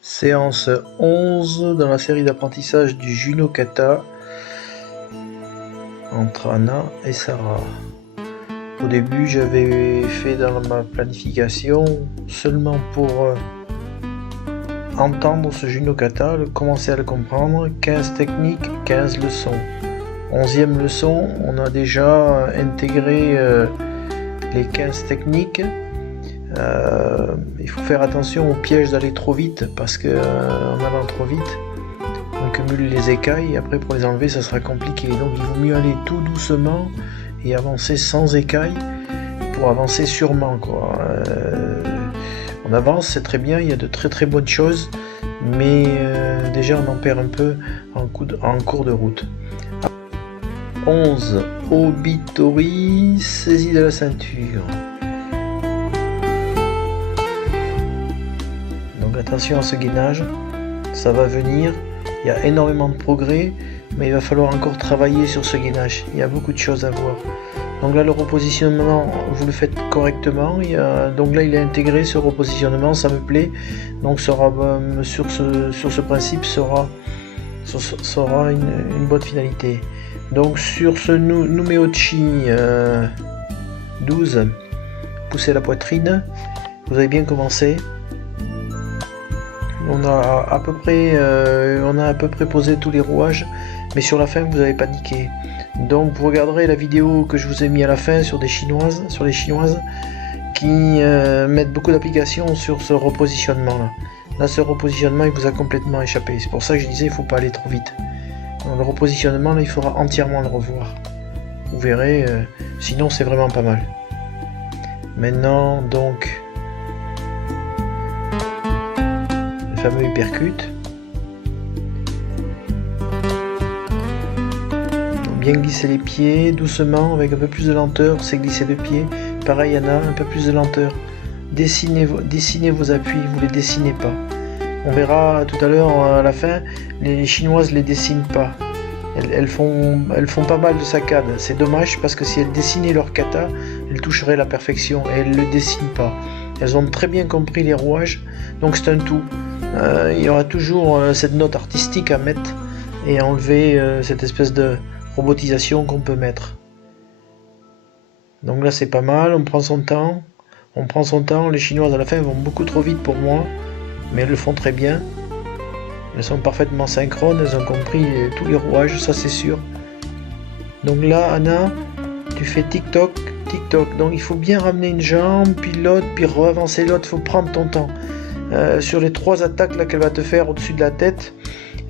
Séance 11 dans la série d'apprentissage du Juno Kata entre Anna et Sarah. Au début, j'avais fait dans ma planification seulement pour entendre ce Juno Kata, commencer à le comprendre, 15 techniques, 15 leçons. 11e leçon, on a déjà intégré les 15 techniques. Il faut faire attention au piège d'aller trop vite parce que en allant trop vite on cumule les écailles et après pour les enlever ça sera compliqué, donc il vaut mieux aller tout doucement et avancer sans écailles pour avancer sûrement quoi. On avance, c'est très bien, il y a de très bonnes choses, mais déjà on en perd un peu en cours de route. 11. Obitori, saisie de la ceinture. Attention à ce gainage, ça va venir, il y a énormément de progrès, mais il va falloir encore travailler sur ce gainage, il y a beaucoup de choses à voir. Donc là le repositionnement, vous le faites correctement, donc là il est intégré ce repositionnement, ça me plaît, donc sur ce principe sera une bonne finalité. Donc sur ce Numeochi 12, poussez la poitrine, vous avez bien commencé. On a à peu près posé tous les rouages, mais sur la fin vous avez paniqué. Donc vous regarderez la vidéo que je vous ai mis à la fin sur les chinoises qui mettent beaucoup d'applications sur ce repositionnement là. Là ce repositionnement il vous a complètement échappé. C'est pour ça que je disais il ne faut pas aller trop vite. Donc, le repositionnement là il faudra entièrement le revoir. Vous verrez, sinon c'est vraiment pas mal. Maintenant donc fameux hypercute. Bien glisser les pieds doucement avec un peu plus de lenteur, c'est glisser le pied. Pareil Anna, un peu plus de lenteur. Dessinez vos appuis, vous les dessinez pas. On verra tout à l'heure à la fin, les chinoises les dessinent pas. Elles font pas mal de saccades. C'est dommage parce que si elles dessinaient leur kata, elles toucheraient la perfection et elles le dessinent pas. Elles ont très bien compris les rouages, donc c'est un tout. Il y aura toujours cette note artistique à mettre et enlever cette espèce de robotisation qu'on peut mettre. Donc là c'est pas mal, on prend son temps. Les chinoises à la fin vont beaucoup trop vite pour moi, mais elles le font très bien. Elles sont parfaitement synchrones, elles ont compris tous les rouages, ça c'est sûr. Donc là Anna, tu fais tic-toc, tic-toc, donc il faut bien ramener une jambe, puis l'autre, puis reavancer l'autre, il faut prendre ton temps. Sur les 3 attaques là qu'elle va te faire au-dessus de la tête,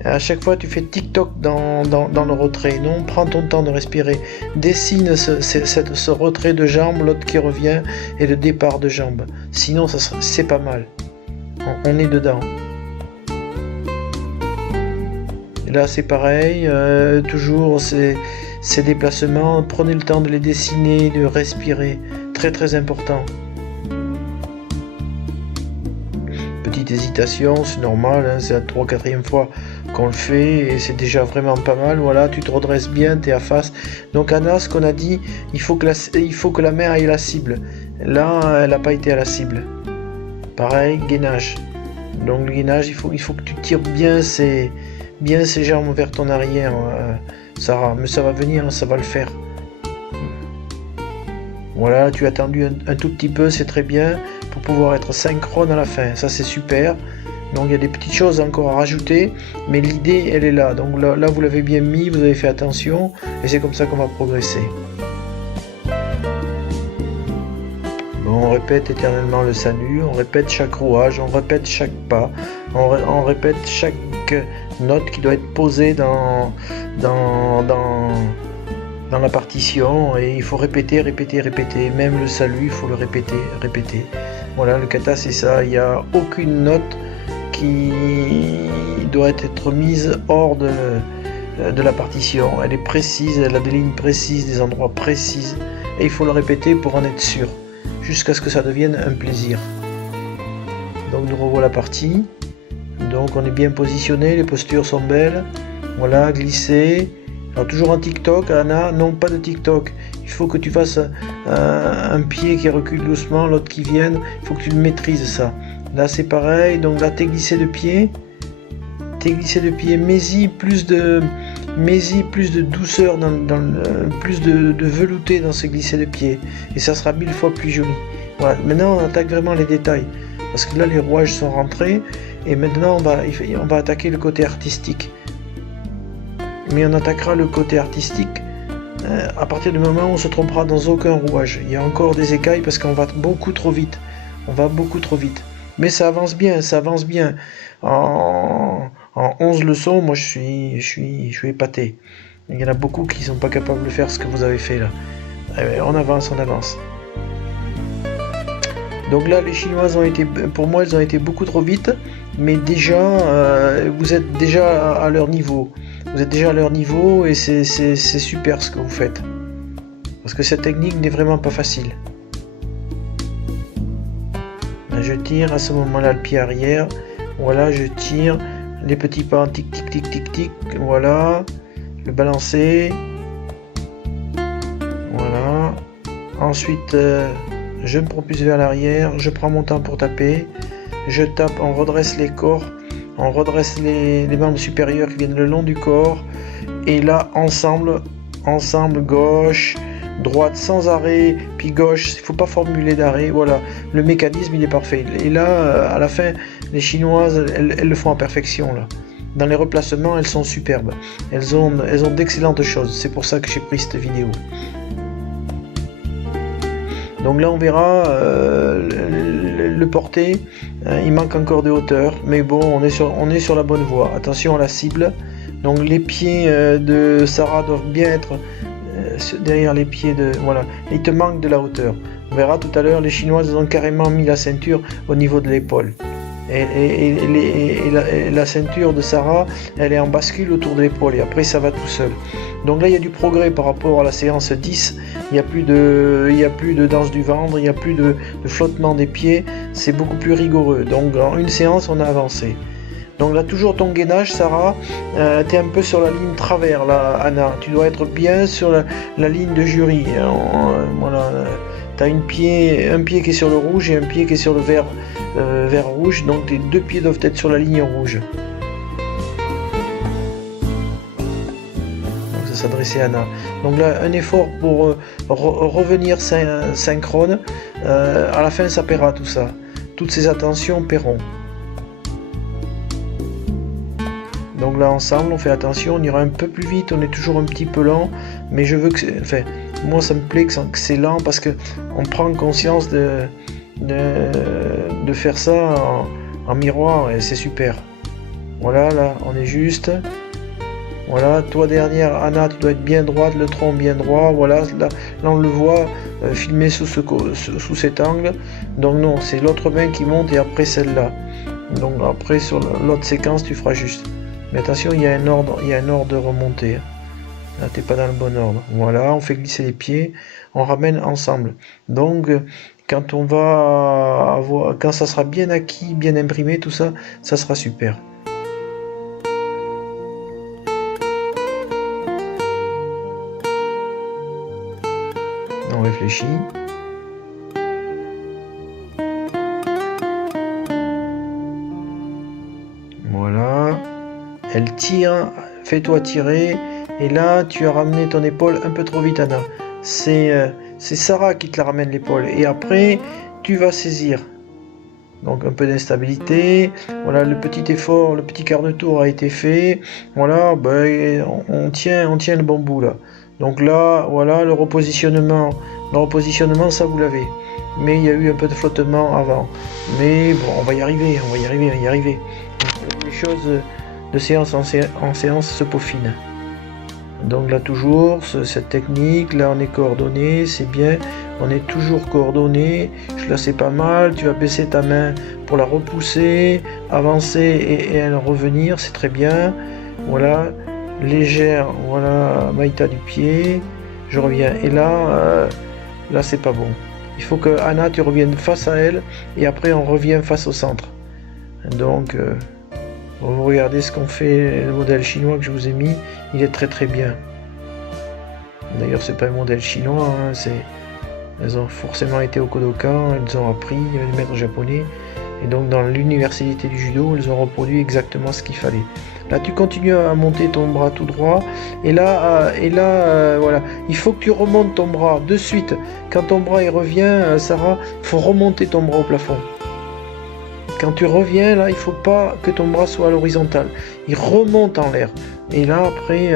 à chaque fois tu fais tic-toc dans le retrait. Non, prends ton temps de respirer. Dessine ce retrait de jambe, l'autre qui revient et le départ de jambe. Sinon c'est pas mal. On est dedans. Et là c'est pareil, toujours ces déplacements, prenez le temps de les dessiner, de respirer. Très important. Petite hésitation, c'est normal, hein, c'est la 3-4e fois qu'on le fait et c'est déjà vraiment pas mal. Voilà, tu te redresses bien, tu es à face. Donc Anna, ce qu'on a dit, il faut que la main aille à la cible. Là, elle n'a pas été à la cible. Pareil, gainage. Donc le gainage, il faut que tu tires bien ses jambes vers ton arrière, Sarah. Mais ça va venir, ça va le faire. Voilà, tu as attendu un tout petit peu, c'est très bien, pour pouvoir être synchrone à la fin, ça c'est super. Donc il y a des petites choses encore à rajouter, mais l'idée elle est là. Donc là vous l'avez bien mis, vous avez fait attention, et c'est comme ça qu'on va progresser. Bon, on répète éternellement le salut, on répète chaque rouage, on répète chaque pas, on répète chaque note qui doit être posée dans la partition, et il faut répéter, même le salut il faut le répéter. Voilà, le kata c'est ça, il n'y a aucune note qui doit être mise hors de la partition, elle est précise, elle a des lignes précises, des endroits précis, et il faut le répéter pour en être sûr, jusqu'à ce que ça devienne un plaisir. Donc nous revoilà la partie, donc on est bien positionné, les postures sont belles, voilà, glisser. Alors toujours en tic-toc, Anna, non pas de tic-toc, il faut que tu fasses un pied qui recule doucement, l'autre qui vienne, il faut que tu le maîtrises ça. Là c'est pareil, donc là t'es glissé de pied. Mets-y plus de douceur, plus de velouté dans ce glissé de pied. Et ça sera 1000 fois plus joli. Voilà, maintenant on attaque vraiment les détails. Parce que là les rouages sont rentrés. Et maintenant on va attaquer le côté artistique. Mais on attaquera le côté artistique à partir du moment où on se trompera dans aucun rouage. Il y a encore des écailles parce qu'on va beaucoup trop vite. Mais ça avance bien. En 11 leçons, moi je suis épaté. Il y en a beaucoup qui sont pas capables de faire ce que vous avez fait là. On avance. Donc là, les Chinoises pour moi, elles ont été beaucoup trop vite. Mais déjà, vous êtes déjà à leur niveau. Et c'est super ce que vous faites. Parce que cette technique n'est vraiment pas facile. Là, je tire à ce moment-là le pied arrière. Voilà, je tire les petits pas, tic tic tic tic tic. Voilà, le balancer. Voilà. Ensuite, je me propulse vers l'arrière. Je prends mon temps pour taper. Je tape, on redresse les corps. On redresse les membres supérieurs qui viennent le long du corps. Et là, ensemble, gauche, droite sans arrêt, puis gauche. Il ne faut pas formuler d'arrêt. Voilà, le mécanisme, il est parfait. Et là, à la fin, les Chinoises, elles le font à perfection. Là. Dans les replacements, elles sont superbes. Elles ont d'excellentes choses. C'est pour ça que j'ai pris cette vidéo. Donc là on verra le porté, il manque encore de hauteur, mais bon on est sur la bonne voie. Attention à la cible. Donc les pieds de Sarah doivent bien être derrière les pieds de... Voilà, il te manque de la hauteur. On verra tout à l'heure, les Chinoises ont carrément mis la ceinture au niveau de l'épaule. Et la ceinture de Sarah, elle est en bascule autour de l'épaule et après ça va tout seul. Donc là il y a du progrès par rapport à la séance 10, il n'y a plus de danse du ventre, il n'y a plus de flottement des pieds, c'est beaucoup plus rigoureux. Donc en une séance on a avancé. Donc là toujours ton gainage Sarah, tu es un peu sur la ligne travers là Anna, tu dois être bien sur la ligne de jury. Voilà, tu as un pied qui est sur le rouge et un pied qui est sur le vert rouge, donc tes deux pieds doivent être sur la ligne rouge. Donc ça s'adressait à Anna. Donc là un effort pour revenir synchrone, à la fin ça paiera tout ça. Toutes ces attentions paieront. Donc là ensemble on fait attention, on ira un peu plus vite, on est toujours un petit peu lent, mais je veux que... Enfin, moi ça me plaît que c'est lent parce que on prend conscience de faire ça en miroir et c'est super. Voilà, là on est juste. Voilà, toi dernière Anna, tu dois être bien droite, le tronc bien droit. Voilà, là on le voit filmé sous cet angle. Donc non, c'est l'autre main qui monte et après celle-là. Donc après sur l'autre séquence tu feras juste. Mais attention, il y a un ordre de remontée. Là, t'es pas dans le bon ordre. Voilà, on fait glisser les pieds, on ramène ensemble. Donc, quand quand ça sera bien acquis, bien imprimé, tout ça, ça sera super. On réfléchit. Voilà. Elle tire, fais-toi tirer. Et là, tu as ramené ton épaule un peu trop vite, Anna. C'est Sarah qui te la ramène l'épaule. Et après, tu vas saisir. Donc un peu d'instabilité. Voilà, le petit effort, le petit quart de tour a été fait. Voilà, ben, on tient le bon bout là. Donc là, voilà, le repositionnement. Le repositionnement, ça vous l'avez. Mais il y a eu un peu de flottement avant. Mais bon, on va y arriver. Les choses de séance en séance se peaufinent. Donc là toujours, cette technique, là on est coordonné, c'est bien, on est toujours coordonné, là c'est pas mal, tu vas baisser ta main pour la repousser, avancer et elle revenir, c'est très bien, voilà, légère, voilà, maïta du pied, je reviens, et là c'est pas bon, il faut que Anna tu reviennes face à elle, et après on revient face au centre, donc... Vous regardez ce qu'on fait, le modèle chinois que je vous ai mis, il est très très bien. D'ailleurs c'est pas un modèle chinois, hein, elles ont forcément été au Kodokan, elles ont appris, les maîtres japonais, Et donc dans l'universalité du judo, ils ont reproduit exactement ce qu'il fallait. Là, tu continues à monter ton bras tout droit. Et là, voilà. Il faut que tu remontes ton bras de suite. Quand ton bras il revient, Sarah, il faut remonter ton bras au plafond. Quand tu reviens, là, il faut pas que ton bras soit à l'horizontale. Il remonte en l'air. Et là, après,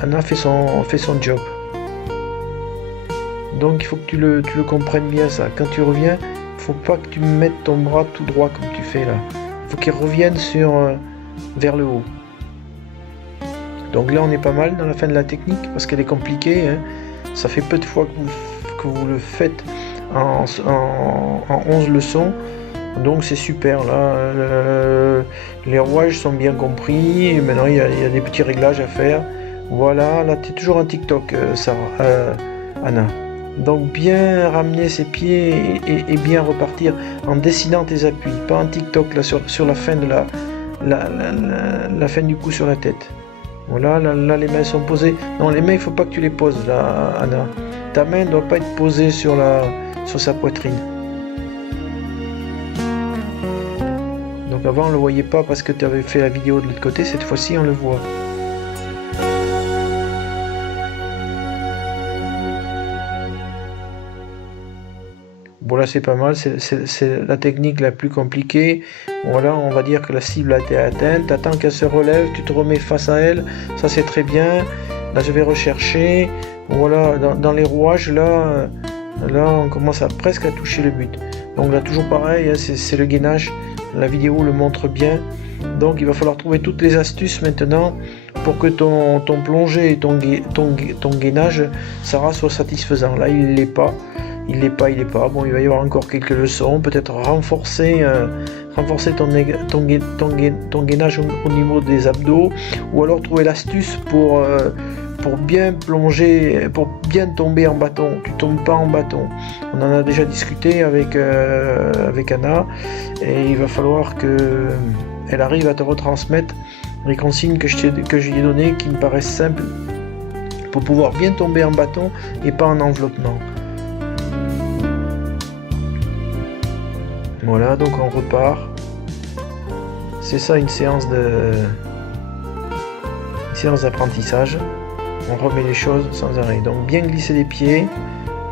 Anna fait son job. Donc, il faut que tu le comprennes bien, ça. Quand tu reviens, il faut pas que tu mettes ton bras tout droit comme tu fais là. Il faut qu'il revienne vers le haut. Donc là, on est pas mal dans la fin de la technique parce qu'elle est compliquée. Hein. Ça fait peu de fois que vous le faites en 11 leçons. Donc c'est super. Là, les rouages sont bien compris. Et maintenant, il y a des petits réglages à faire. Voilà, là, tu es toujours en TikTok, Anna. Donc bien ramener ses pieds et bien repartir en dessinant tes appuis. Pas en TikTok là, sur la fin de la fin du coup sur la tête. Voilà, là les mains sont posées. Non, les mains, il ne faut pas que tu les poses là, Anna. Ta main ne doit pas être posée sur sa poitrine. Donc avant, on ne le voyait pas parce que tu avais fait la vidéo de l'autre côté. Cette fois-ci, on le voit. Bon là c'est pas mal, c'est la technique la plus compliquée. Voilà, on va dire que la cible a été atteinte. T'attends qu'elle se relève, tu te remets face à elle, ça c'est très bien. Là je vais rechercher. Voilà, dans les rouages, là on commence presque à toucher le but. Donc là toujours pareil, hein, c'est le gainage. La vidéo le montre bien. Donc il va falloir trouver toutes les astuces maintenant pour que ton plongé et ton gainage, Sarah, soit satisfaisant. Là il l'est pas. Il n'est pas. Bon, il va y avoir encore quelques leçons. Peut-être renforcer ton gainage au niveau des abdos. Ou alors trouver l'astuce pour bien plonger, pour bien tomber en bâton. Tu tombes pas en bâton. On en a déjà discuté avec Anna. Et il va falloir qu'elle arrive à te retransmettre les consignes que je lui ai données qui me paraissent simples pour pouvoir bien tomber en bâton et pas en enveloppement. Voilà, donc on repart. C'est ça une séance d'apprentissage. On remet les choses sans arrêt. Donc bien glisser les pieds.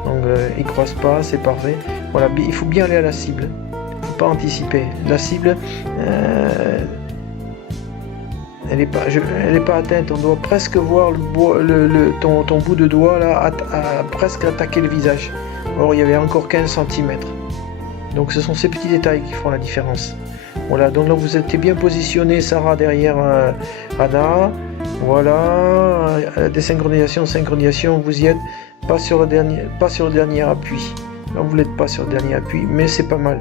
Donc ils croisent pas, c'est parfait. Voilà, il faut bien aller à la cible. Il ne faut pas anticiper. La cible, elle n'est pas atteinte. On doit presque voir ton bout de doigt là, presque attaquer le visage. Or il y avait encore 15 cm. Donc ce sont ces petits détails qui font la différence. Voilà, donc là vous êtes bien positionné, Sarah derrière Anna. Voilà, synchronisation, vous y êtes. Pas sur le dernier appui. Là vous n'êtes pas sur le dernier appui, mais c'est pas mal.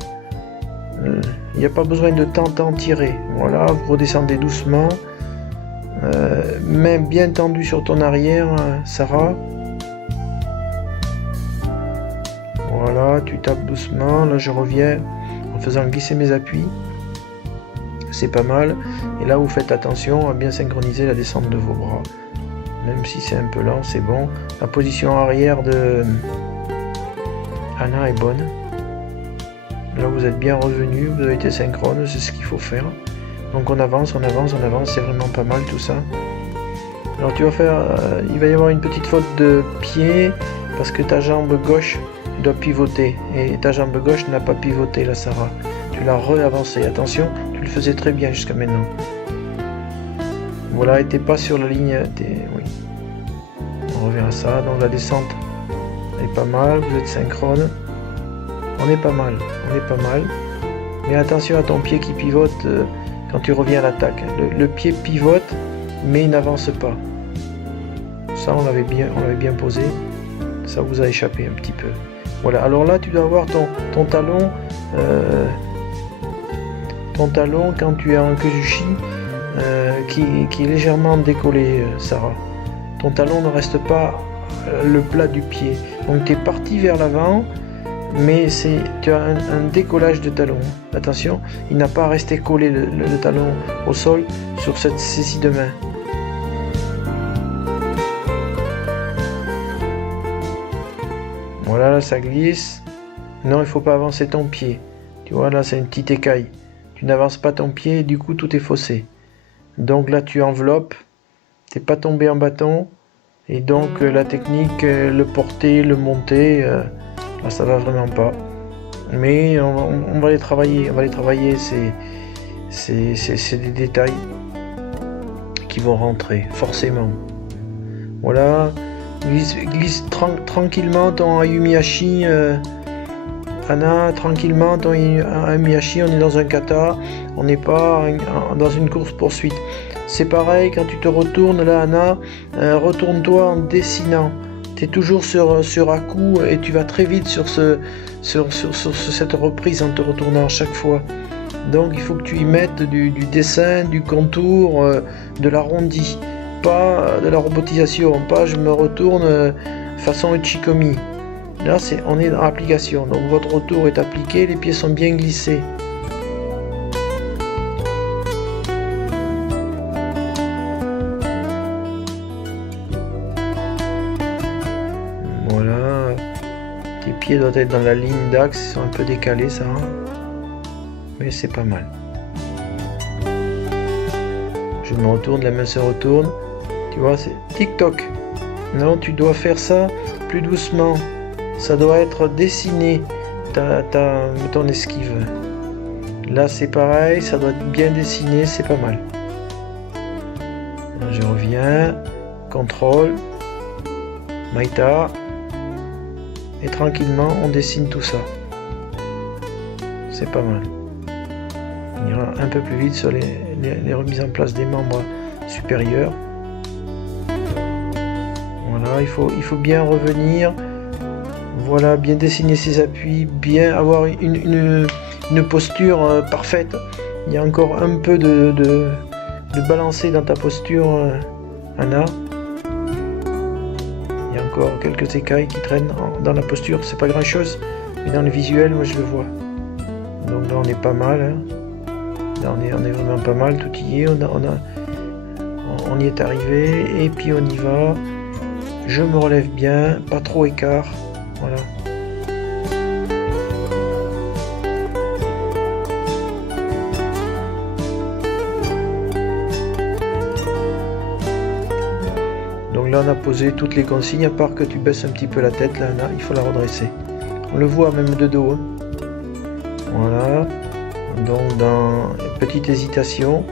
Il n'y a pas besoin de tant tirer. Voilà, vous redescendez doucement. Main bien tendue sur ton arrière, Sarah. Voilà, tu tapes doucement. Là, je reviens en faisant glisser mes appuis. C'est pas mal. Et là, vous faites attention à bien synchroniser la descente de vos bras. Même si c'est un peu lent, c'est bon. La position arrière de Anna est bonne. Là, vous êtes bien revenu. Vous avez été synchrone. C'est ce qu'il faut faire. Donc, on avance. C'est vraiment pas mal tout ça. Alors, tu vas faire... il va y avoir une petite faute de pied parce que ta jambe gauche doit pivoter et ta jambe gauche n'a pas pivoté là, Sarah. Tu l'as re-avancé. Attention, tu le faisais très bien jusqu'à maintenant. Voilà, et t'es pas sur la ligne. Oui. On revient à ça. Donc la descente est pas mal. Vous êtes synchrone. On est pas mal. Mais attention à ton pied qui pivote quand tu reviens à l'attaque. Le pied pivote, mais il n'avance pas. Ça, on l'avait bien posé. Ça vous a échappé un petit peu. Voilà, alors là tu dois avoir ton talon quand tu es en Kyuzushi qui est légèrement décollé, Sarah. Ton talon ne reste pas le plat du pied. Donc tu es parti vers l'avant, mais tu as un décollage de talon. Attention, il n'a pas resté collé le talon au sol sur ces scie de main. Voilà, là ça glisse. Non, il ne faut pas avancer ton pied. Tu vois, là c'est une petite écaille. Tu n'avances pas ton pied et du coup tout est faussé. Donc là tu enveloppes, t'es pas tombé en bâton. Et donc la technique, le porter, le monter, là ça va vraiment pas. Mais on va les travailler, c'est des détails qui vont rentrer, forcément. Voilà, glisse tranquillement ton Ayumiyashi, Anna, tranquillement ton Ayumiyashi, on est dans un kata, on n'est pas dans une course-poursuite. C'est pareil, quand tu te retournes là, Anna, retourne-toi en dessinant. Tu es toujours sur Aku et tu vas très vite sur cette reprise en te retournant chaque fois. Donc il faut que tu y mettes du dessin, du contour, de l'arrondi. Pas de la robotisation, pas je me retourne façon Uchikomi. Là on est dans l'application, donc votre retour est appliqué, les pieds sont bien glissés. Voilà, tes pieds doivent être dans la ligne d'axe, ils sont un peu décalés ça, hein, mais c'est pas mal. Je me retourne, la main se retourne, tu vois, c'est tic-toc. Non, tu dois faire ça plus doucement, ça doit être dessiné, ton esquive. Là c'est pareil, ça doit être bien dessiné, c'est pas mal. Je reviens, contrôle, Maïta. Et tranquillement, on dessine tout ça. C'est pas mal. On ira un peu plus vite sur les remises en place des membres supérieurs. Voilà, il faut bien revenir. Voilà, bien dessiner ses appuis, bien avoir une posture parfaite. Il y a encore un peu de balancer dans ta posture, Anna. Il y a encore quelques écailles qui traînent dans la posture, c'est pas grand chose, mais dans le visuel, moi je le vois. Donc là on est pas mal, hein. Là on est vraiment pas mal, tout y est, on y est arrivé, et puis on y va. Je me relève bien, pas trop écart, voilà. Là on a posé toutes les consignes, à part que tu baisses un petit peu la tête, là il faut la redresser. On le voit même de dos. Hein. Voilà. Donc dans une petite hésitation,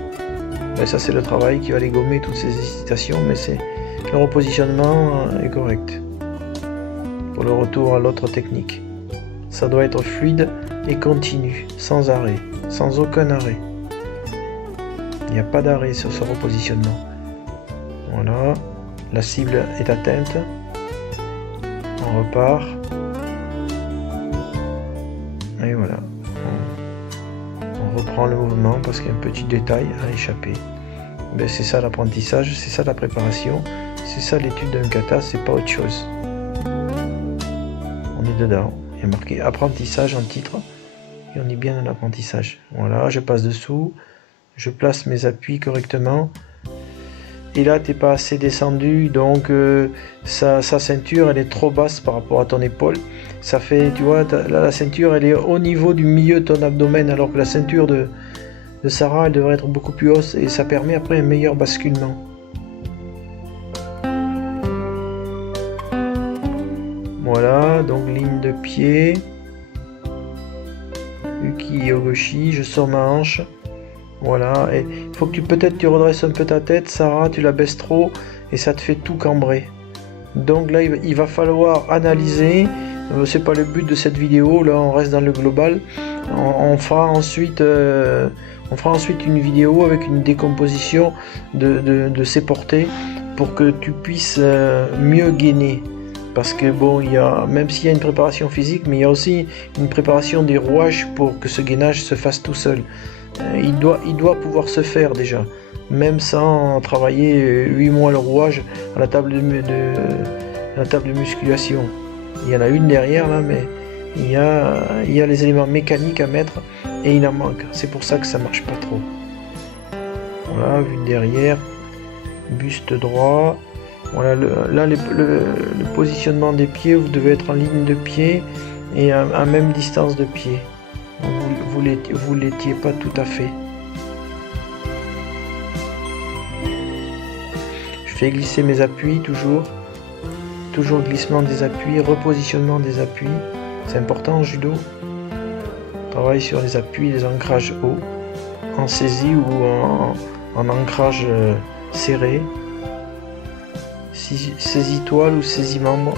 ben, ça c'est le travail qui va les gommer, toutes ces hésitations, mais le repositionnement est correct. Pour le retour à l'autre technique. Ça doit être fluide et continu, sans arrêt, sans aucun arrêt. Il n'y a pas d'arrêt sur ce repositionnement. Voilà. La cible est atteinte, on repart, et voilà, on reprend le mouvement parce qu'il y a un petit détail à échapper. Ben, c'est ça l'apprentissage, c'est ça la préparation, c'est ça l'étude d'un kata, c'est pas autre chose. On est dedans, il y a marqué apprentissage en titre, et on est bien dans l'apprentissage. Voilà, je passe dessous, je place mes appuis correctement. Et là t'es pas assez descendu, donc sa ceinture elle est trop basse par rapport à ton épaule. Ça fait, tu vois, la ceinture elle est au niveau du milieu de ton abdomen, alors que la ceinture de Sarah elle devrait être beaucoup plus haute, et ça permet après un meilleur basculement. Voilà, donc ligne de pied, Uki Yogoshi, je sors ma hanche. Voilà, et il faut que peut-être tu redresses un peu ta tête, Sarah, tu la baisses trop et ça te fait tout cambrer. Donc là, il va falloir analyser, c'est pas le but de cette vidéo, là on reste dans le global. On fera ensuite une vidéo avec une décomposition de ces portées pour que tu puisses mieux gainer. Parce que bon, même s'il y a une préparation physique, mais il y a aussi une préparation des rouages pour que ce gainage se fasse tout seul. Il doit pouvoir se faire déjà, même sans travailler 8 mois le rouage à la table de musculation. Il y en a une derrière là, mais il y a les éléments mécaniques à mettre et il en manque. C'est pour ça que ça marche pas trop. Voilà, vue derrière, buste droit. Voilà, là le positionnement des pieds, vous devez être en ligne de pied et à même distance de pied. vous l'étiez pas tout à fait. Je fais glisser mes appuis toujours glissement des appuis, repositionnement des appuis, c'est important en judo. Travaille sur les appuis, les ancrages hauts, en saisie ou en ancrage serré. Saisie toile ou saisie membre,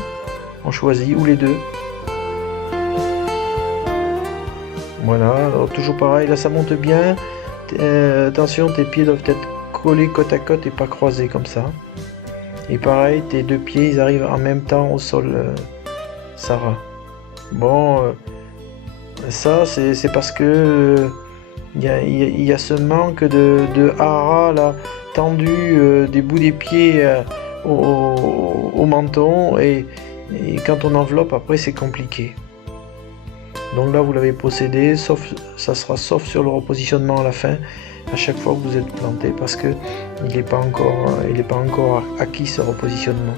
on choisit, ou les deux. Voilà, alors toujours pareil, là ça monte bien. Attention, tes pieds doivent être collés côte à côte et pas croisés comme ça. Et pareil, tes deux pieds ils arrivent en même temps au sol, Sarah. Bon, ça c'est parce que il y a ce manque de hara là, tendu des bouts des pieds au menton et quand on enveloppe après c'est compliqué. Donc là vous l'avez possédé, ça sera sauf sur le repositionnement à la fin, à chaque fois que vous êtes planté, parce que il n'est pas encore acquis ce repositionnement.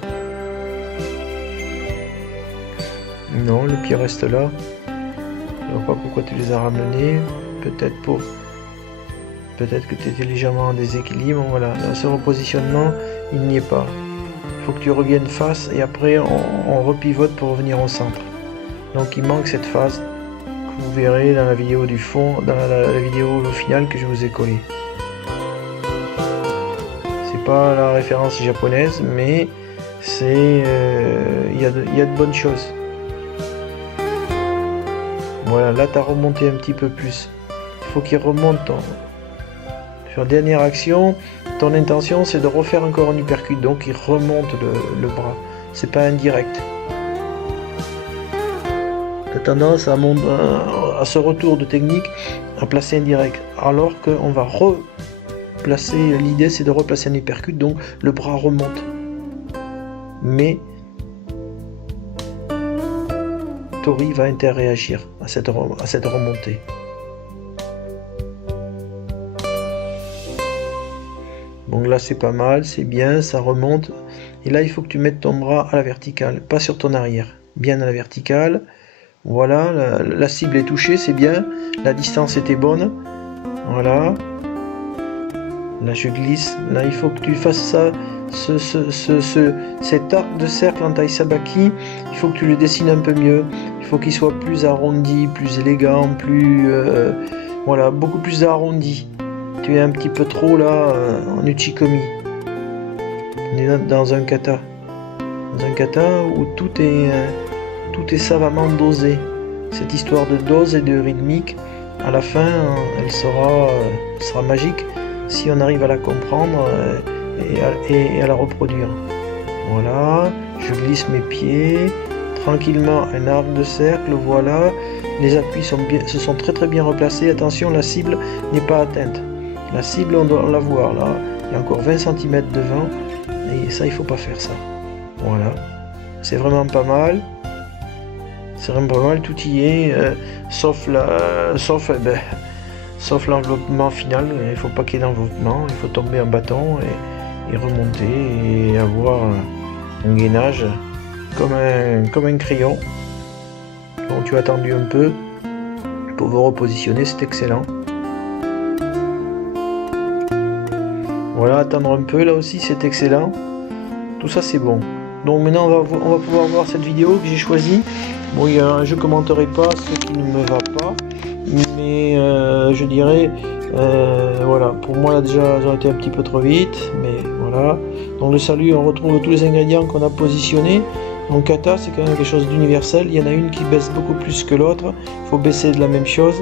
Non, le pied reste là. Je ne vois pas pourquoi tu les as ramenés. Peut-être que tu étais légèrement en déséquilibre. Voilà, dans ce repositionnement, il n'y est pas. Il faut que tu reviennes face et après on repivote pour revenir au centre. Donc il manque cette phase que vous verrez dans la vidéo du fond, dans la vidéo finale que je vous ai collée. C'est pas la référence japonaise, mais c'est il y a de bonnes choses. Voilà, là tu as remonté un petit peu plus. Il faut qu'il remonte. Sur la dernière action, ton intention c'est de refaire encore un uppercut, donc il remonte le bras. C'est pas indirect. Tu as tendance à ce retour de technique à placer indirect, alors qu'on va replacer, l'idée c'est de replacer un uppercut, donc le bras remonte. Mais Tori va interréagir à cette remontée. Donc là c'est pas mal, c'est bien, ça remonte. Et là il faut que tu mettes ton bras à la verticale, pas sur ton arrière, bien à la verticale. Voilà, la cible est touchée, c'est bien, la distance était bonne. Voilà. Là je glisse, là il faut que tu fasses ça, cet arc de cercle en taille sabaki, il faut que tu le dessines un peu mieux. Il faut qu'il soit plus arrondi, plus élégant, plus voilà, beaucoup plus arrondi. Tu es un petit peu trop là en uchikomi. On est dans un kata. Dans un kata où tout est savamment dosé. Cette histoire de dose et de rythmique, à la fin, elle sera magique si on arrive à la comprendre et à la reproduire. Voilà, je glisse mes pieds. Tranquillement, un arc de cercle, voilà. Les appuis se sont très bien replacés. Attention, la cible n'est pas atteinte. La cible, on doit la voir là. Il y a encore 20 cm devant. Et ça, il faut pas faire ça. Voilà. C'est vraiment pas mal. C'est vraiment pas mal, tout y est. Sauf l'enveloppement final. Il ne faut pas qu'il y ait d'enveloppement. Il faut tomber en bâton et remonter et avoir un gainage comme un crayon. Bon, tu as attendu un peu pour vous repositionner, c'est excellent. Voilà, attendre un peu, là aussi c'est excellent. Tout ça c'est bon. Donc maintenant on va pouvoir voir cette vidéo que j'ai choisie. Bon, je commenterai pas ce qui ne me va pas, mais je dirais, voilà, pour moi là déjà ils ont été un petit peu trop vite, mais voilà. Donc le salut, on retrouve tous les ingrédients qu'on a positionnés. Donc kata c'est quand même quelque chose d'universel, il y en a une qui baisse beaucoup plus que l'autre, il faut baisser de la même chose.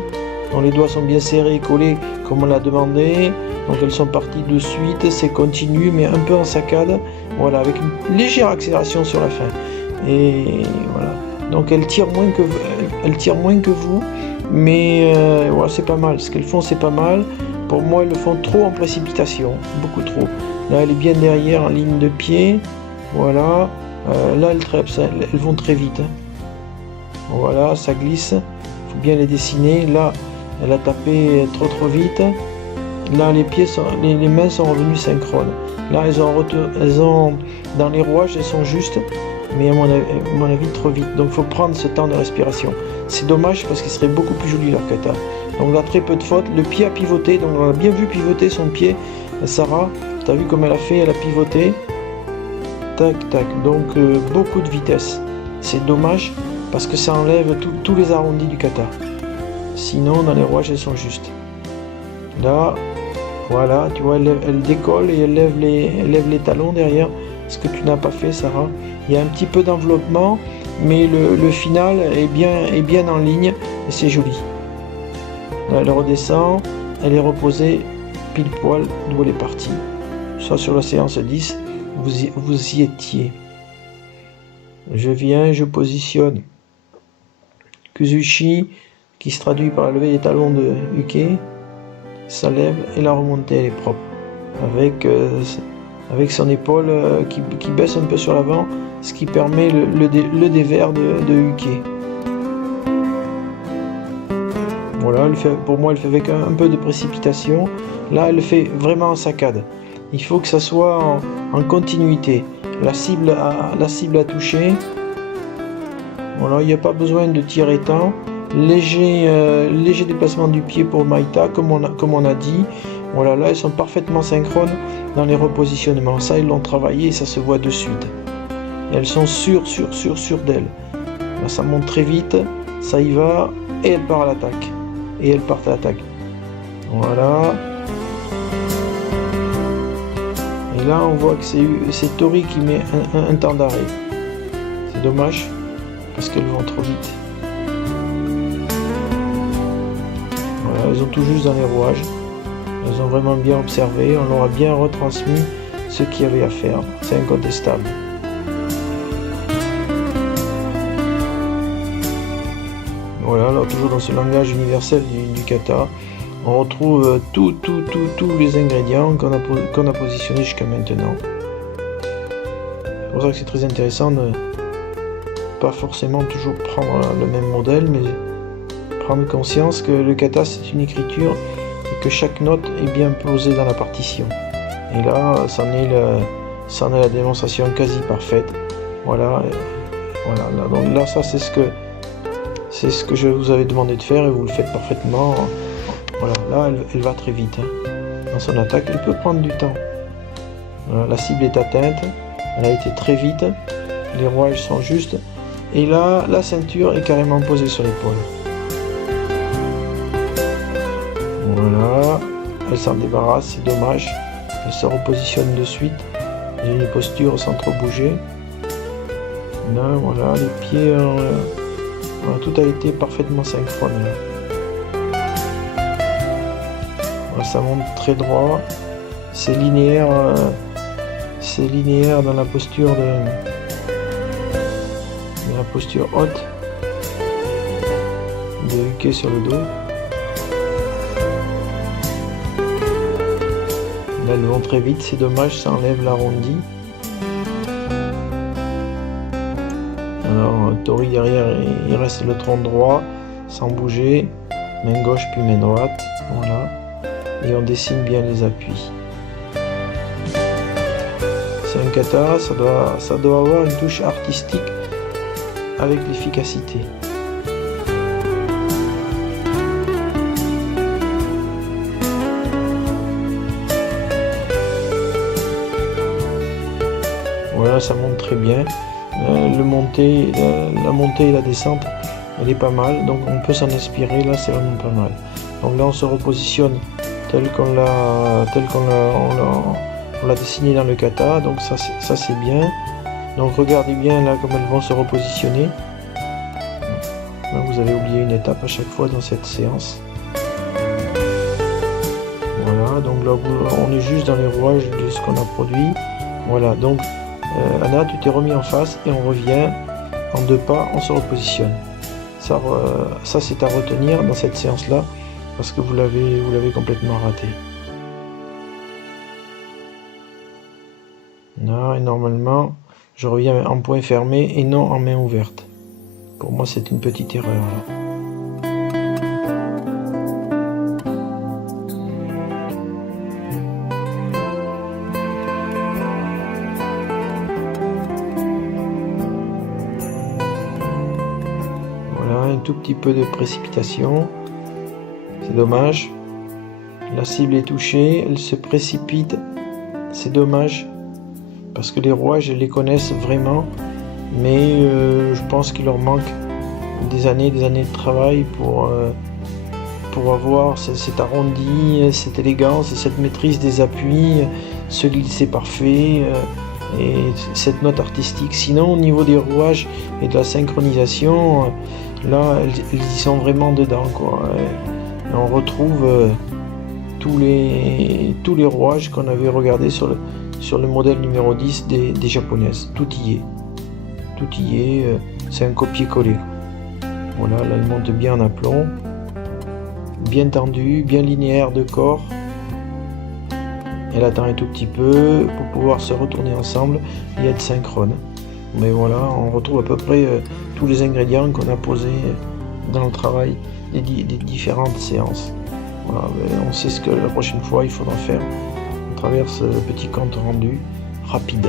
Donc les doigts sont bien serrés, collés comme on l'a demandé, donc elles sont parties de suite, c'est continu mais un peu en saccade, voilà, avec une légère accélération sur la fin. Et voilà, donc elles tirent moins que vous, mais voilà, c'est pas mal, ce qu'elles font c'est pas mal. Pour moi elles le font trop en précipitation, beaucoup trop. Là elle est bien derrière en ligne de pied, voilà. Là elles vont très vite, hein. Voilà, ça glisse, il faut bien les dessiner. Là elle a tapé trop vite. Là les mains sont revenues synchrones. Là elles ont dans les rouages elles sont justes, mais à mon avis trop vite. Donc il faut prendre ce temps de respiration. C'est dommage parce qu'il serait beaucoup plus joli leur kata. Donc là, très peu de fautes. Le pied a pivoté, donc on a bien vu pivoter son pied. Sarah, tu as vu comme elle a fait, elle a pivoté. Tac, tac. Donc beaucoup de vitesse. C'est dommage parce que ça enlève tous les arrondis du kata. Sinon, dans les rouages, elles sont justes. Là, voilà, tu vois, elle décolle et elle lève les talons derrière. Ce que tu n'as pas fait, Sarah. Il y a un petit peu d'enveloppement, mais le final est bien en ligne et c'est joli. Là, elle redescend, elle est reposée pile poil d'où elle est partie. Ça, sur la séance 10, vous y étiez. Je viens, je positionne Kuzushi, qui se traduit par la levée des talons de Uke. Ça lève et la remontée, elle est propre. Avec son épaule qui baisse un peu sur l'avant, ce qui permet le dévers de Uke. Voilà, pour moi, elle fait avec un peu de précipitation. Là, elle fait vraiment en saccade. Il faut que ça soit en continuité. La cible à toucher. Voilà, il n'y a pas besoin de tirer tant. Léger déplacement du pied pour Maïta, comme on a dit. Voilà, là, elles sont parfaitement synchrones dans les repositionnements. Ça, ils l'ont travaillé et ça se voit de suite. Et elles sont sûres d'elles. Là, ça monte très vite, ça y va, et elle part à l'attaque. Et elle part à l'attaque. Voilà. Et là, on voit que c'est Tori qui met un temps d'arrêt. C'est dommage, parce qu'elles vont trop vite. Voilà, elles ont tout juste dans les rouages. Elles ont vraiment bien observé, on leur a bien retransmis ce qu'il y avait à faire. C'est incontestable. Voilà, alors toujours dans ce langage universel du kata, on retrouve tous les ingrédients qu'on a positionnés jusqu'à maintenant. C'est pour ça que c'est très intéressant de pas forcément toujours prendre le même modèle, mais prendre conscience que le kata c'est une écriture et que chaque note est bien posée dans la partition. Et là, c'en est la démonstration quasi parfaite. Voilà, là, donc là, ça c'est ce que je vous avais demandé de faire et vous le faites parfaitement. Voilà, là elle va très vite dans son attaque, elle peut prendre du temps. Voilà, la cible est atteinte, elle a été très vite, les rouages sont justes, et là la ceinture est carrément posée sur l'épaule. Voilà, elle s'en débarrasse, c'est dommage, elle se repositionne de suite, dans une posture sans trop bouger. Là, voilà, les pieds, voilà, tout a été parfaitement synchrone là. Ça monte très droit, c'est linéaire dans la posture haute de Uke sur le dos. Là, elles vont très vite, c'est dommage, ça enlève l'arrondi. Alors Tori derrière, il reste le tronc droit sans bouger, main gauche puis main droite, voilà. Et on dessine bien les appuis. C'est un kata, ça doit avoir une touche artistique avec l'efficacité. Voilà, ça monte très bien. La montée et la descente, elle est pas mal, donc on peut s'en inspirer. Là, c'est vraiment pas mal. Donc là, on se repositionne tel qu'on l'a dessiné dans le kata, donc ça c'est bien. Donc regardez bien là comme elles vont se repositionner. Là, vous avez oublié une étape à chaque fois dans cette séance. Voilà, donc là on est juste dans les rouages de ce qu'on a produit. Voilà, donc Anna, tu t'es remis en face et on revient en 2 pas, on se repositionne. Ça c'est à retenir dans cette séance là, parce que vous l'avez complètement raté. Là, et normalement, je reviens en point fermé et non en main ouverte. Pour moi, c'est une petite erreur. Là. Voilà, un tout petit peu de précipitation. C'est dommage. La cible est touchée, elle se précipite. C'est dommage. Parce que les rouages, elles les connaissent vraiment. Mais je pense qu'il leur manque des années de travail pour avoir cet arrondi, cette élégance, cette maîtrise des appuis, ce glissé parfait et cette note artistique. Sinon, au niveau des rouages et de la synchronisation, là, elles y sont vraiment dedans, quoi. Et on retrouve tous les rouages qu'on avait regardés sur le modèle numéro 10 des japonaises. Tout y est. Tout y est. C'est un copier-coller. Voilà, là, elle monte bien en aplomb. Bien tendue, bien linéaire de corps. Elle attend un tout petit peu pour pouvoir se retourner ensemble et être synchrone. Mais voilà, on retrouve à peu près tous les ingrédients qu'on a posés dans le travail des différentes séances. Voilà, on sait ce que la prochaine fois il faudra faire à travers ce petit compte rendu rapide.